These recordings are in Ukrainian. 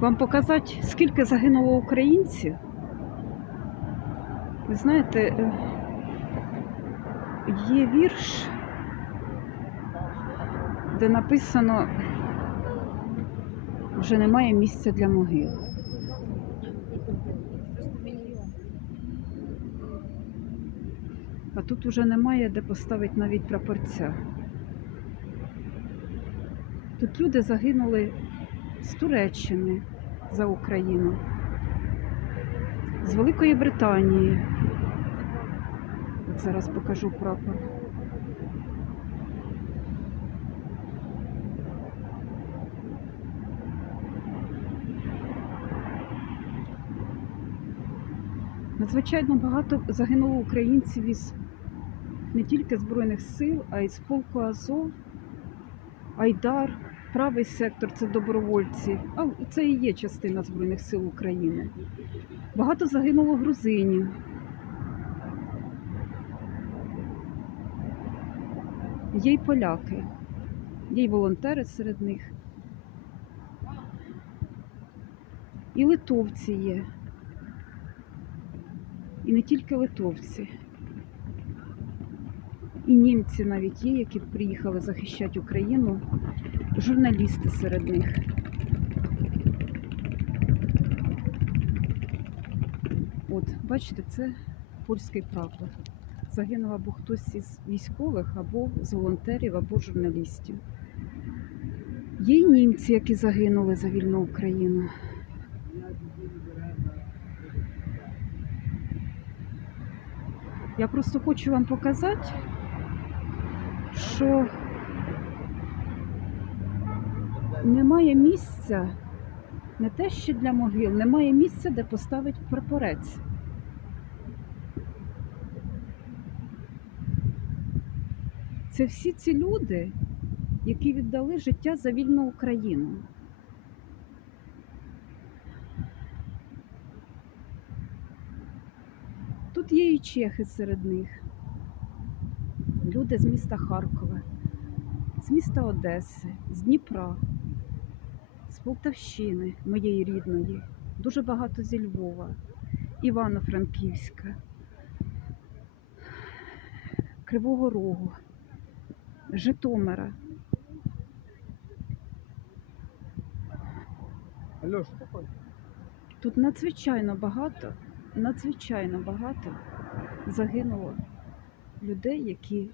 Вам показати, скільки загинуло українців? Ви знаєте, е, є вірш, де написано вже немає місця для могил. А тут уже немає де поставити навіть прапорця. Тут люди загинули з Туреччини за Україну, з Великої Британії. От зараз покажу прапор. Надзвичайно багато загинуло українців із не тільки Збройних сил, а й з полку Азов, Айдар, правий сектор це добровольці, а це і є частина Збройних сил України. Багато загинуло грузинів. Є й поляки, є й волонтери серед них. І литовці є. І не тільки литовці. І німці навіть є, які приїхали захищати Україну, журналісти серед них. От, бачите, це польський прапор. Загинув або хтось із військових, або з волонтерів, або журналістів. Є й німці, які загинули за вільну Україну. Я просто хочу вам показати, що немає місця, не те, що для могил, немає місця, де поставити прапорець. Це всі ці люди, які віддали життя за вільну Україну. Тут є і чехи серед них, люди з міста Харкова, з міста Одеси, з Дніпра, з Полтавщини, моєї рідної, дуже багато зі Львова, Івано-Франківська, Кривого Рогу, Житомира. Алло? Тут надзвичайно багато, надзвичайно багато загинуло людей, які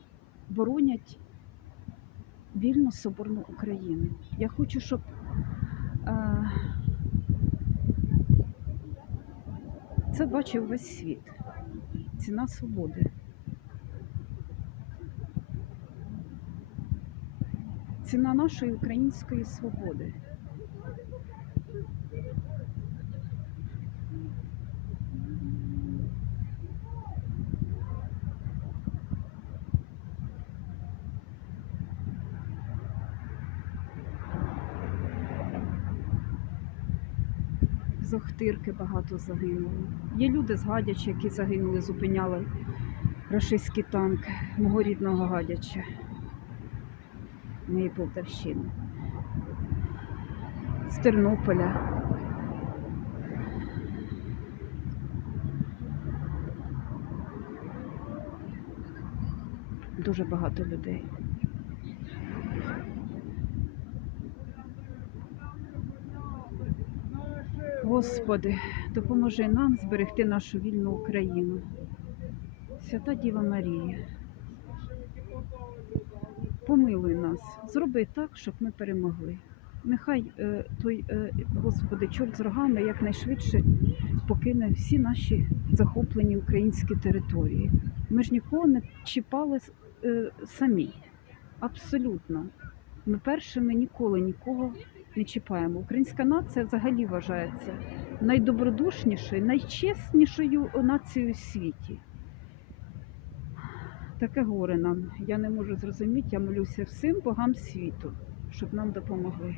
боронять вільну соборну Україну. Я хочу, щоб е, це бачив весь світ. Ціна свободи. Ціна нашої української свободи. З Охтирки багато загинуло. Є люди з Гадяча, які загинули, зупиняли рашистський танк мого рідного Гадяча, моєї Полтавщини. З Тернополя. Дуже багато людей. Господи, допоможи нам зберегти нашу вільну Україну. Свята Діва Марія. Помилуй нас, зроби так, щоб ми перемогли. Нехай е, той, е, Господи, чорт з рогами якнайшвидше покине всі наші захоплені українські території. Ми ж нікого не чіпали е, самі. Абсолютно. Ми першими ніколи нікого не чіпаємо. Українська нація взагалі вважається найдобродушнішою, найчеснішою нацією в світі. Таке горе нам. Я не можу зрозуміти, я молюся всім богам світу, щоб нам допомогли.